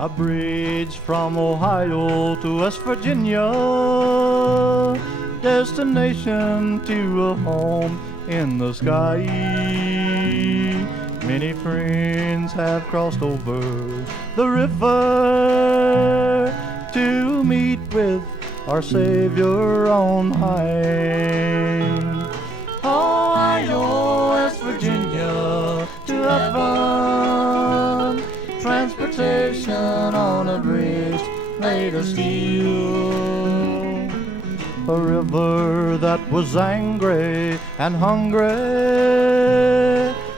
A bridge from Ohio to West Virginia, destination to a home in the sky. Many friends have crossed over the river to meet with our Savior on high. Ohio, West Virginia, to heaven, transportation on a bridge made of steel. A river that was angry and hungry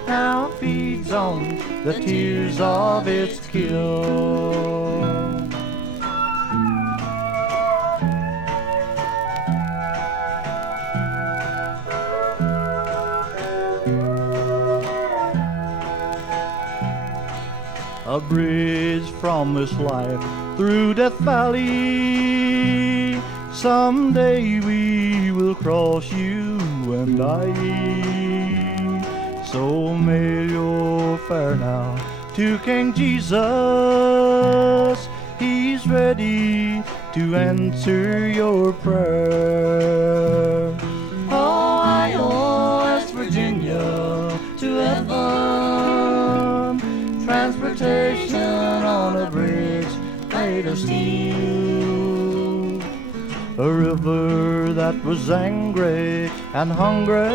now feeds on the tears of its kill. A bridge from this life through Death Valley, someday we will cross, you and I. So mail your fare now to King Jesus. He's ready to answer your prayer. Ohio, West Virginia, to heaven, transportation on a bridge made of steel. A river that was angry and hungry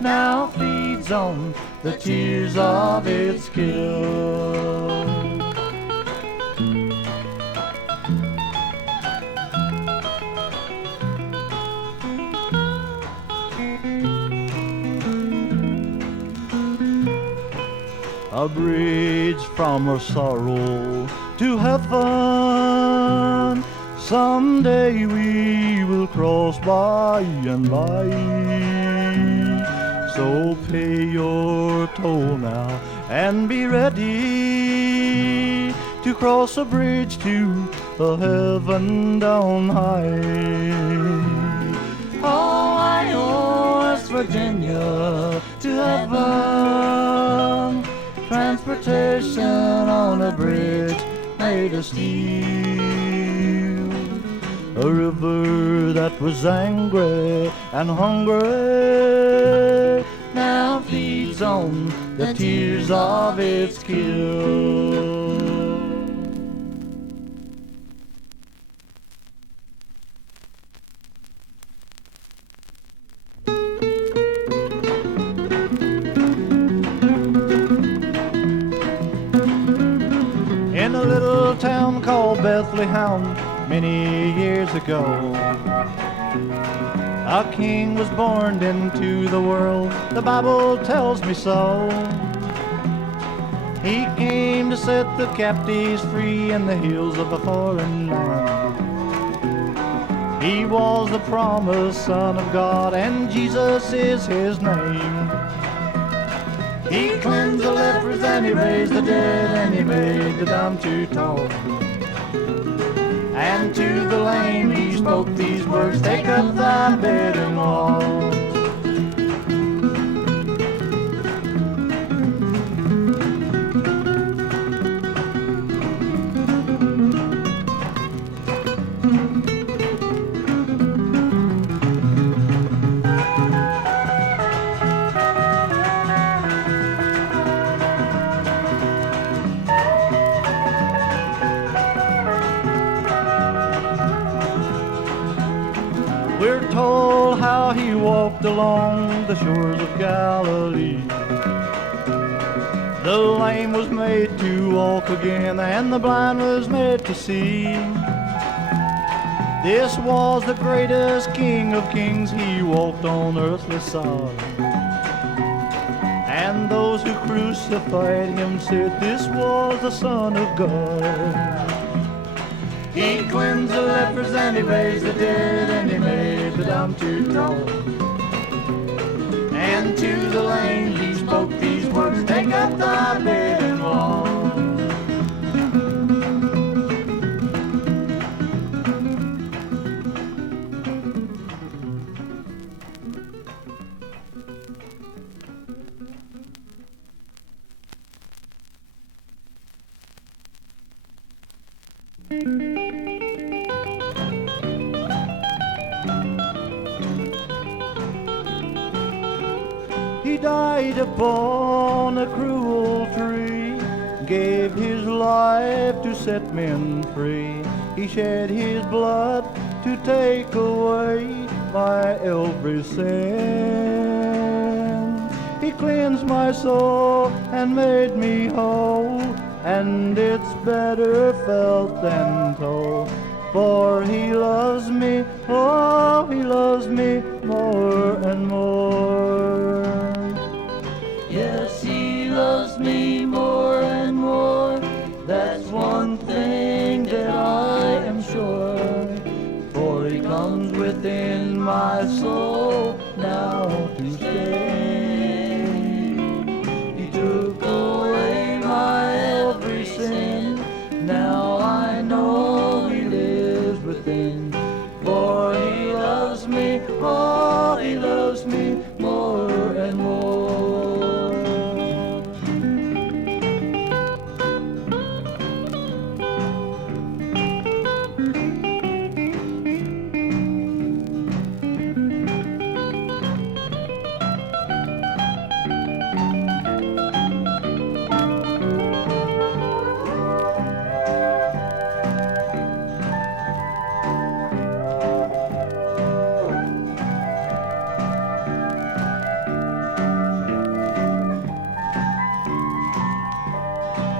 now feeds on the tears of its kill. A bridge from our sorrow to heaven, someday we will cross by and by. So pay your toll now and be ready to cross a bridge to a heaven down high. Ohio, West Virginia, to heaven, transportation on a bridge made of steel. A river that was angry and hungry now feeds on the tears of its kill. In a little town called Bethlehem, many years ago, a king was born into the world, the Bible tells me so. He came to set the captives free in the hills of a foreign land. He was the promised Son of God, and Jesus is his name. He cleansed the lepers and he raised the dead, and he made the dumb to talk. And to the lame he spoke these words, take up thy bed and walk. We're told how he walked along the shores of Galilee. The lame was made to walk again, and the blind was made to see. This was the greatest King of Kings, he walked on earthly sod. And those who crucified him said this was the Son of God. He cleansed the lepers and he raised the dead, and he made the dumb to talk. And to the lame he spoke these words, take up thy bed and walk. He died upon a cruel tree, gave his life to set men free. He shed his blood to take away my every sin. He cleansed my soul and made me whole, and it's better felt than told. For he loves me, oh, he loves me more and more. Yes, he loves me more and more. That's one thing that I am sure. For he comes within my soul now to stay. He took away my every sin. Now I know he lives within. For he loves me, oh, he loves me more and more.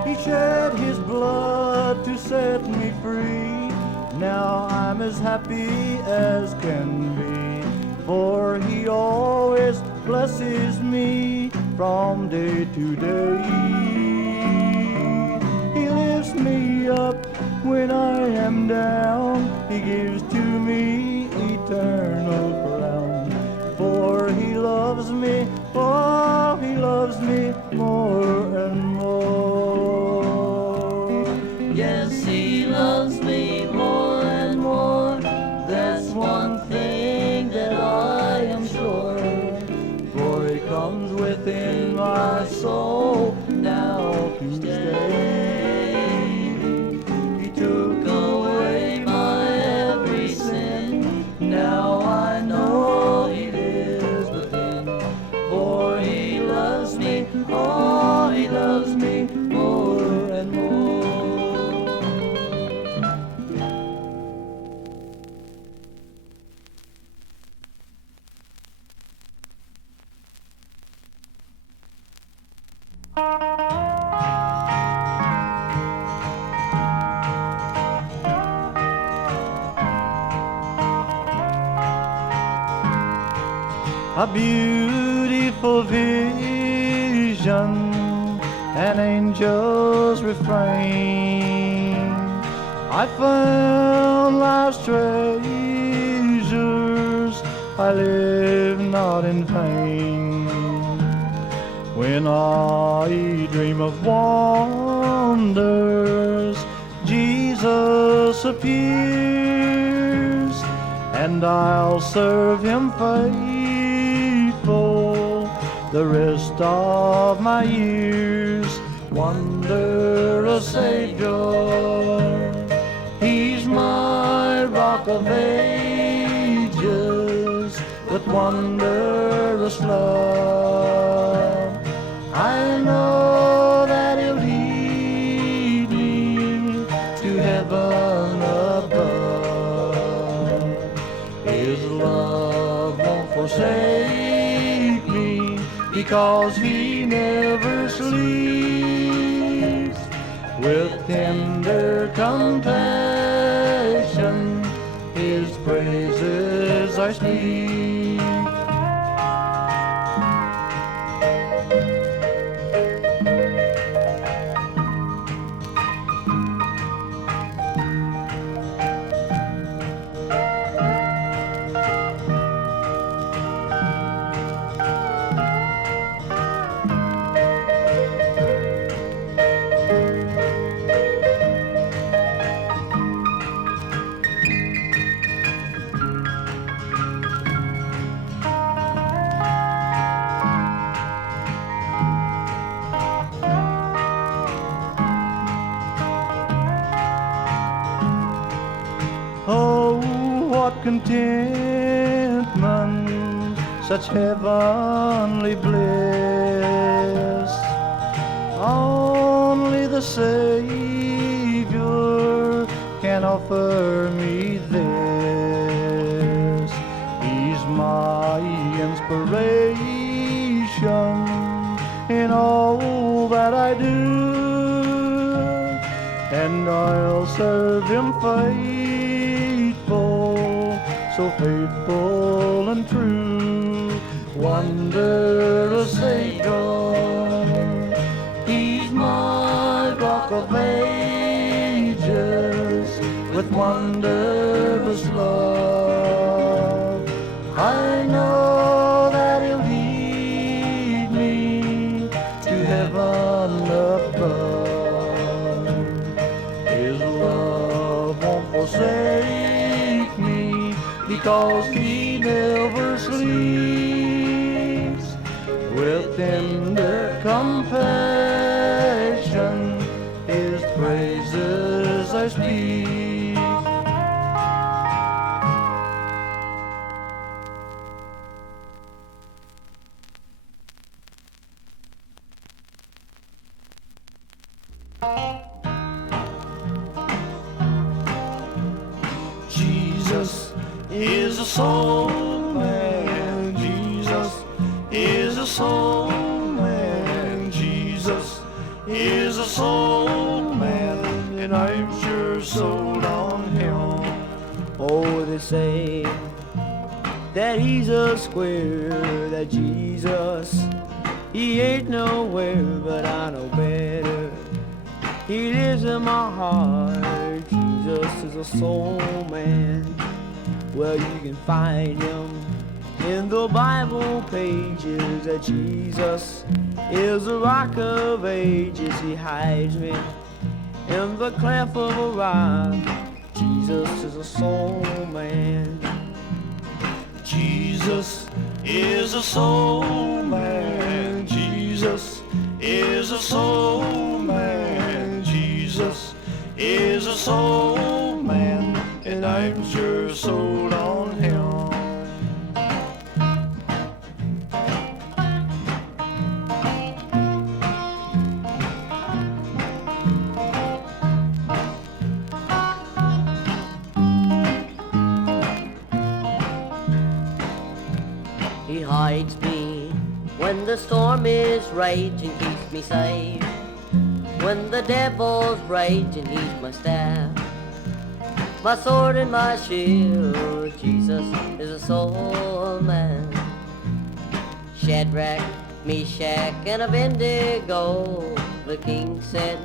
He shed his blood to set me free. Now I'm as happy as can be, for he always blesses me from day to day. He lifts me up when I am down. He gives to me eternal crown. For he loves me, oh, he loves me more and more. Yes, he loves me more and more. That's one thing that I am sure. For he comes within my soul now to stay. He took away my every sin. Now I know he lives within. For he loves me, oh, he loves me more and more. A beautiful vision, an angel's refrain. I found life's treasures, I live not in vain. When I dream of wonders, Jesus appears, and I'll serve him faithful the rest of my years. Wondrous Savior, he's my rock of ages, with wondrous love. I know that he'll lead me to heaven above. His love won't forsake me, because he never sleeps. With tender compassion, his praises I speak. contentment, such heavenly bliss. Only the Savior can offer me this. He's my inspiration in all that I do, and I'll serve him faithful, so faithful and true. Wondrous Savior, he's my rock of ages, with wondrous love. I know that he'll lead me to heaven above. His love won't forsake me, because he never sleeps. With tender compassion, his praises I speak. Jesus is a soul man. Jesus is a soul man. Jesus is a soul man, and I'm sure sold on him. Oh, they say that he's a square, that Jesus, he ain't nowhere, but I know better. He lives in my heart. Jesus is a soul man. Well, you can find him in the Bible pages, that Jesus is the rock of ages. He hides me in the cleft of a rock. Jesus is a soul man. Jesus is a soul man. Jesus is a soul man. Jesus is a soul man, and I'm sure sold on him. He hides me when the storm is raging, keeps me safe. When the devil's raging, he's my staff, my sword and my shield. Jesus is a soul man. Shadrach, Meshach, and Abednego, the king said,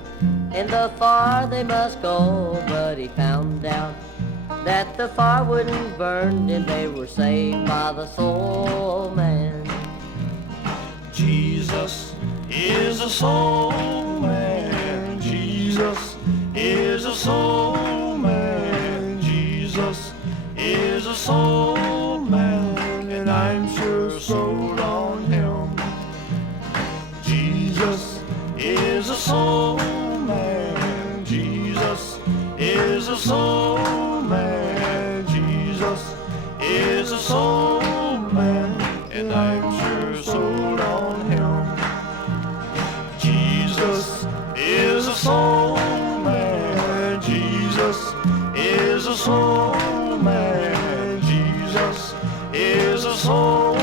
in the fire they must go. But he found out that the fire wouldn't burn, and they were saved by the soul man. Jesus is a soul man. Jesus is a soul man. Jesus is a soul man, and I'm sure sold on him. Jesus is a soul man. Jesus is a soul man. Jesus is a soul man, and I'm sure sold on him. Jesus is a soul man. Jesus is a soul man. Jesus is a soul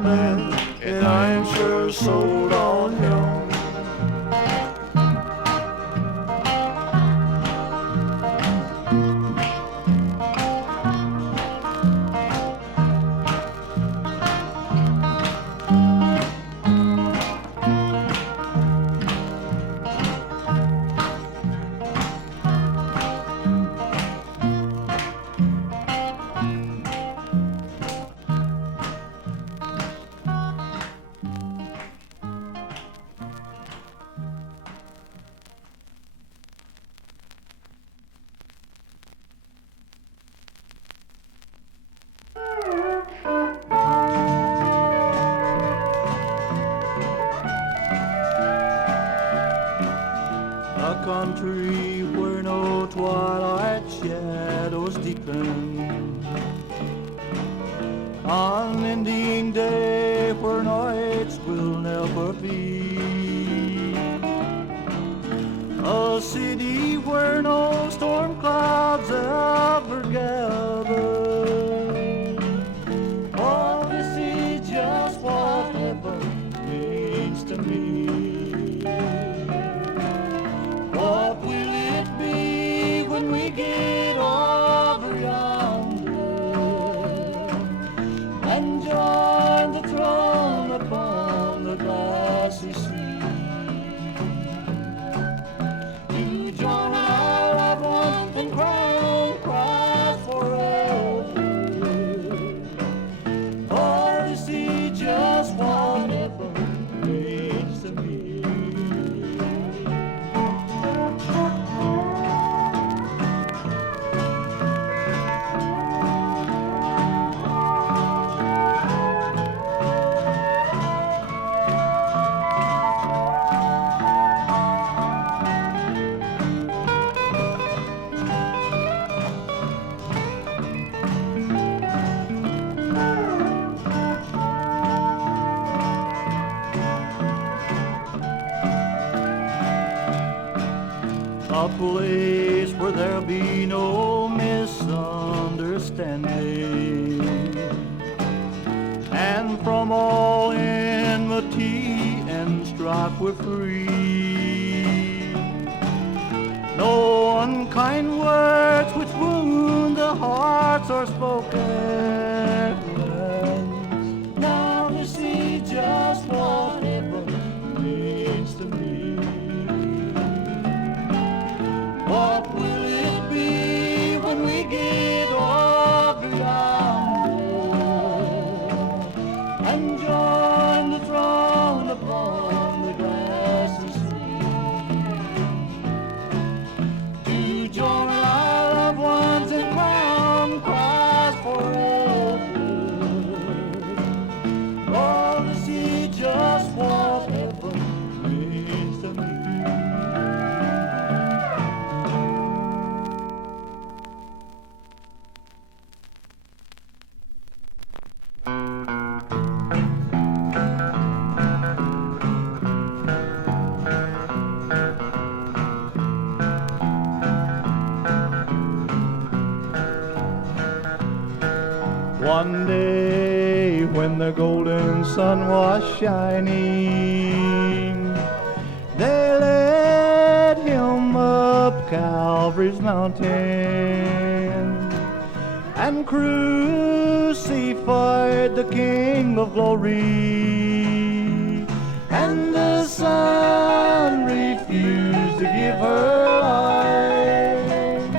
man, and I'm sure sold on him. A country where no twilight shadows deepen, unending day where nights will never be, a city where no storm clouds ever gather. Oh, this is just what heaven means to me. What will it be when we get over yonder and join the throne upon the glassy sea? To join our loved ones and cry forever. Oh, to see just what heaven means to me. A place where there'll be no misunderstanding, and from all enmity and strife we're free. No unkind words which wound the hearts are spoken. Now to see just what heaven means to me. What will it be when we get over yonder and join the throne upon the grassy sea? To join our loved ones and cries forever. Oh, to see just what heaven means to me. One day when the golden sun was shining, they led him up Calvary's mountain and crucified the King of glory. And the sun refused to give her life.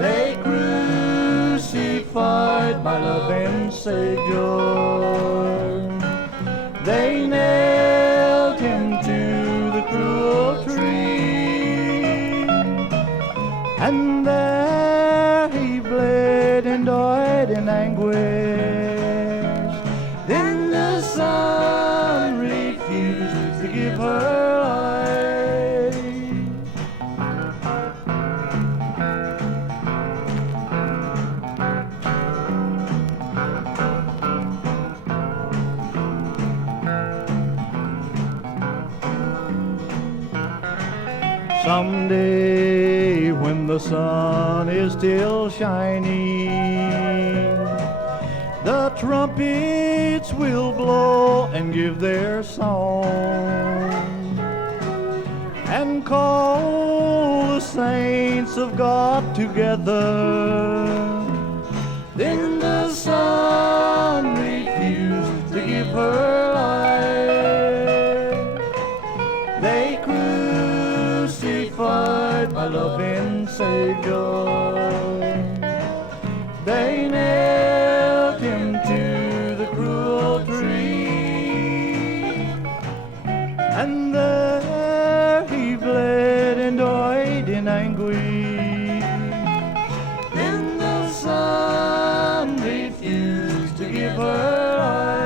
They crucified my loving Savior. They nailed him to the cruel tree, and there he bled and died in anguish. Then the sun refused to give her life. Someday when the sun is still shining, the trumpets will blow and give their song and call the saints of God together. Then the sun refused to give her life. They crucified my loving Savior. They nailed him to the cruel tree, and there he bled and died in anguish. Then the sun refused to give her life.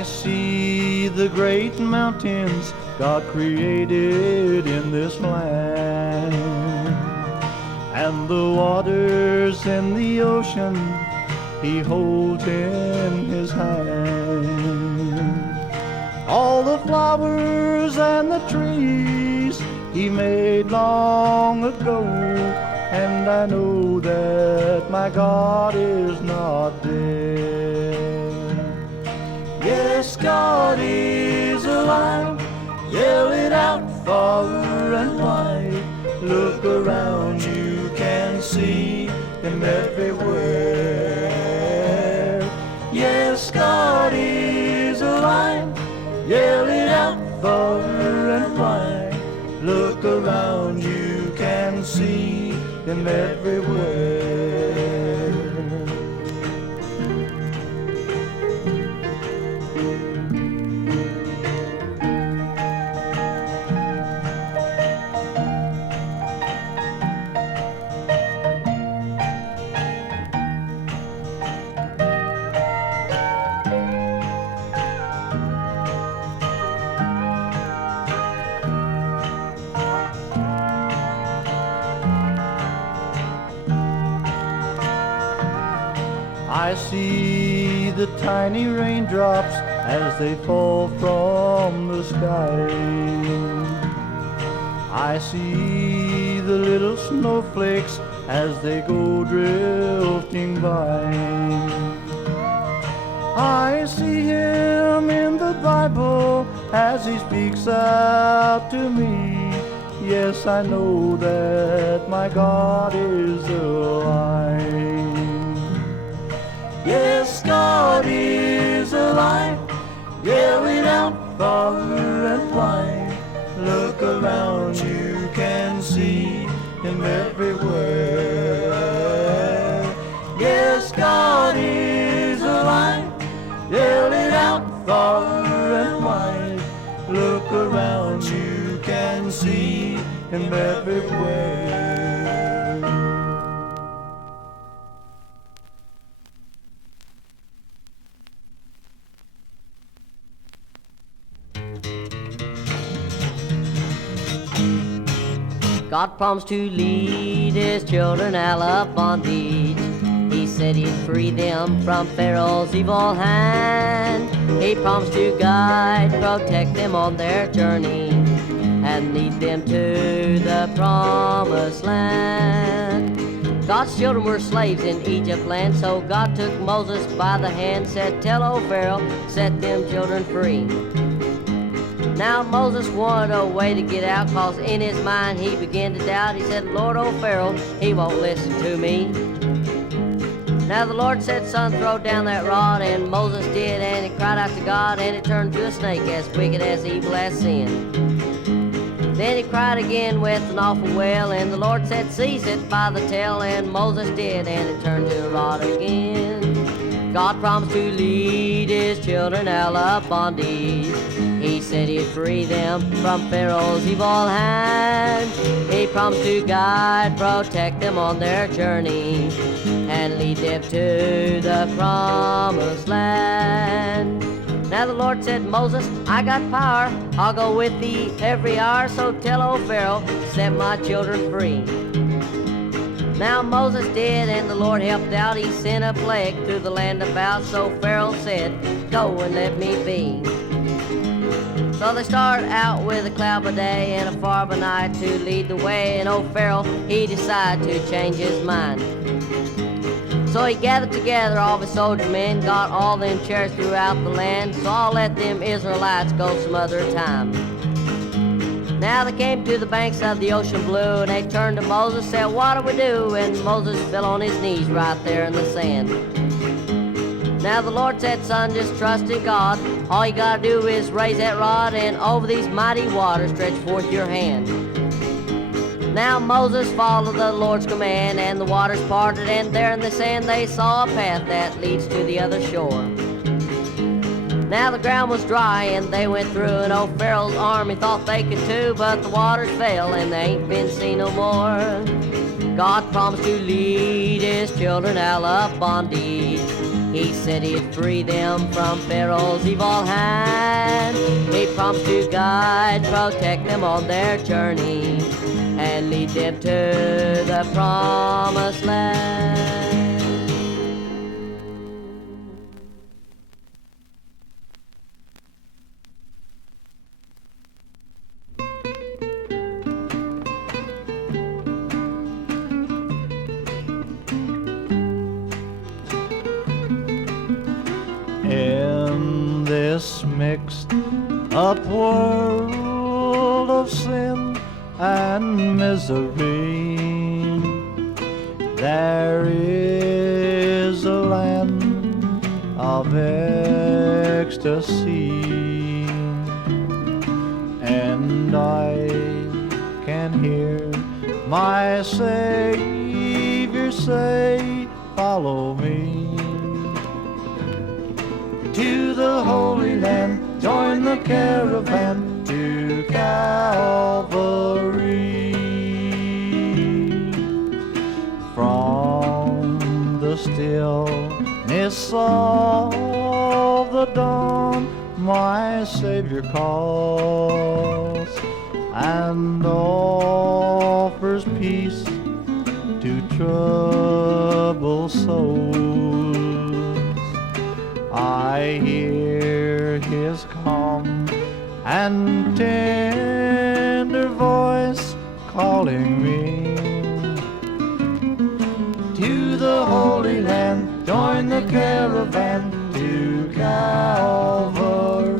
I see the great mountains God created in this land, and the waters in the ocean He holds in His hand. All the flowers and the trees He made long ago, and I know that my God is not dead. Yes, God is alive. Yell it out far and wide. Look around, you can see Him everywhere. Yes, God is alive. Yell it out far and wide. Look around, you can see Him everywhere. I see the tiny raindrops as they fall from the sky. I see the little snowflakes as they go drifting by. I see Him in the Bible as He speaks out to me. Yes, I know that my God is alive. Yes, God is alive. Yell it out far and wide. Look around, you can see Him everywhere. Yes, God is alive. Yell it out far and wide. Look around, you can see Him everywhere. God promised to lead His children out of bondage. He said He'd free them from Pharaoh's evil hand. He promised to guide, protect them on their journey, and lead them to the promised land. God's children were slaves in Egypt land, so God took Moses by the hand, said, "Tell old Pharaoh, set them children free." Now Moses wanted a way to get out, 'cause in his mind he began to doubt. He said, "Lord, old Pharaoh, he won't listen to me." Now the Lord said, "Son, throw down that rod," and Moses did, and he cried out to God, and it turned to a snake as wicked, as evil as sin. Then he cried again with an awful wail, and the Lord said, "Seize it by the tail," and Moses did, and it turned to a rod again. God promised to lead His children out of bondage. He said He'd free them from Pharaoh's evil hand. He promised to guide, protect them on their journey, and lead them to the promised land. Now the Lord said, "Moses, I got power. I'll go with thee every hour, so tell old Pharaoh, set my children free." Now Moses did, and the Lord helped out. He sent a plague through the land about, so Pharaoh said, "Go and let me be." So they started out with a cloud by day and a fire by night to lead the way, and old Pharaoh, he decided to change his mind. So he gathered together all of his soldier men, got all them chariots throughout the land, so I'll let them Israelites go some other time. Now they came to the banks of the ocean blue, and they turned to Moses, said, "What do we do?" And Moses fell on his knees right there in the sand. Now the Lord said, "Son, just trust in God. All you gotta do is raise that rod, and over these mighty waters stretch forth your hand." Now Moses followed the Lord's command, and the waters parted, and there in the sand they saw a path that leads to the other shore. Now the ground was dry, and they went through, and old Pharaoh's army thought they could too, but the waters fell, and they ain't been seen no more. God promised to lead His children out of bondage. He said he'd free them from Pharaoh's evil hand. He promised to guide, protect them on their journey, and lead them to the promised land. In this mixed up world of sin and misery, there is a land of ecstasy, and I can hear my Savior say, follow me to the Holy Land, join the caravan to Calvary. From the stillness of the dawn, my Savior calls and offers peace to troubled souls. I hear his calm and tender voice calling me to the Holy Land, join the caravan to Calvary.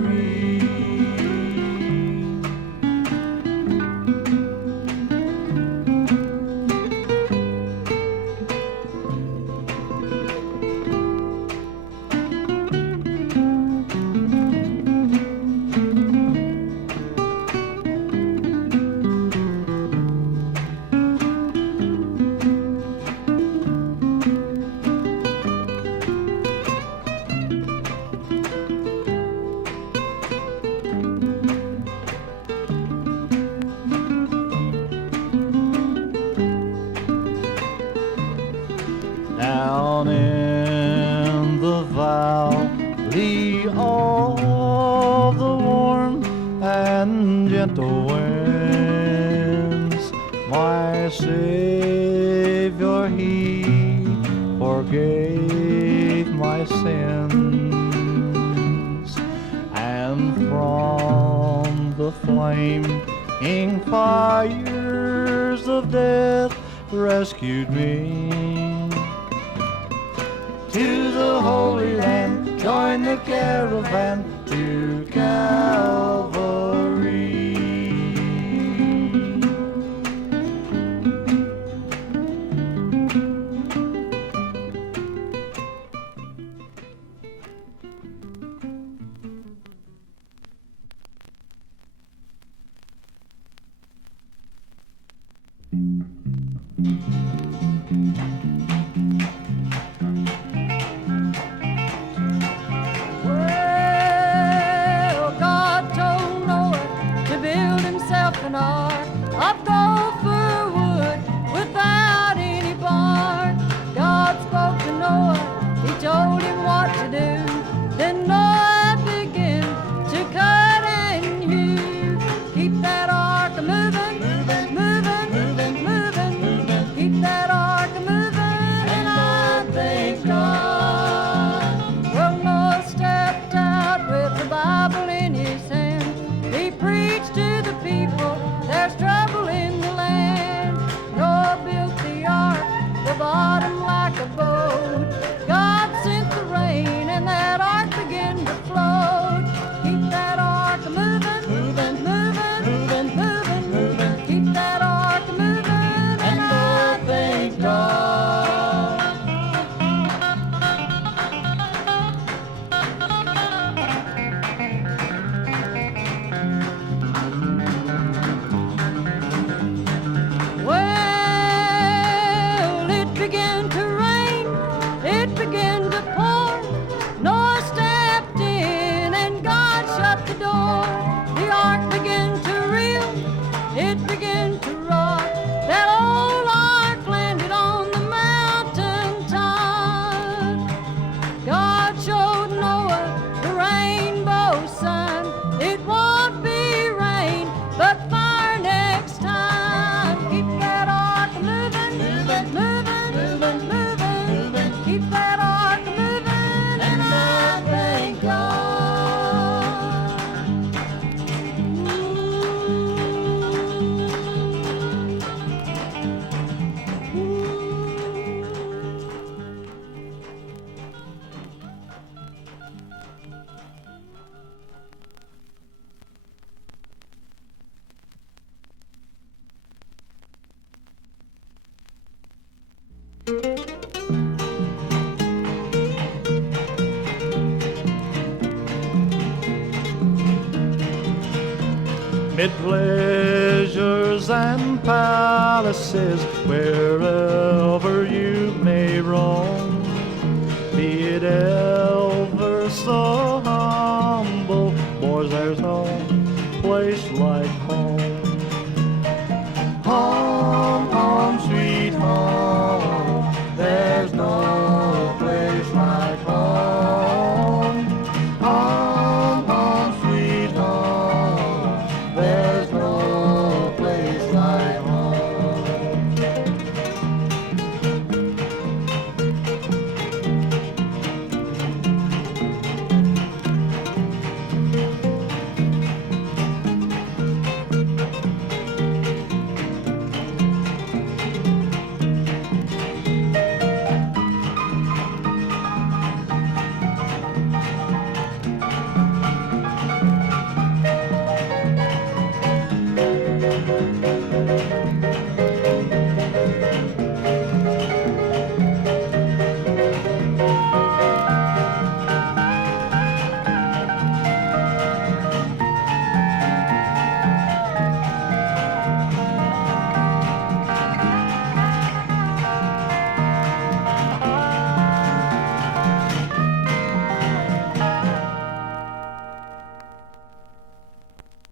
Down in the valley of the warm and gentle winds, my Savior, he forgave my sins, and from the flaming fires of death rescued me. To the Holy Land, join the caravan to Calvary. Well, God told Noah to build himself an ark of gopher wood without any bark. God spoke to Noah, he told him what to do. Then Noah began to cut and hew. Keep that ark moving, moving, moving, moving, moving. Keep that ark moving, and I thank God. Well, Noah stepped out with the Bible in his hand. He preached to the people, their 'mid pleasures and palaces, wherever you may roam. Be it ever so humble, boys, there's no place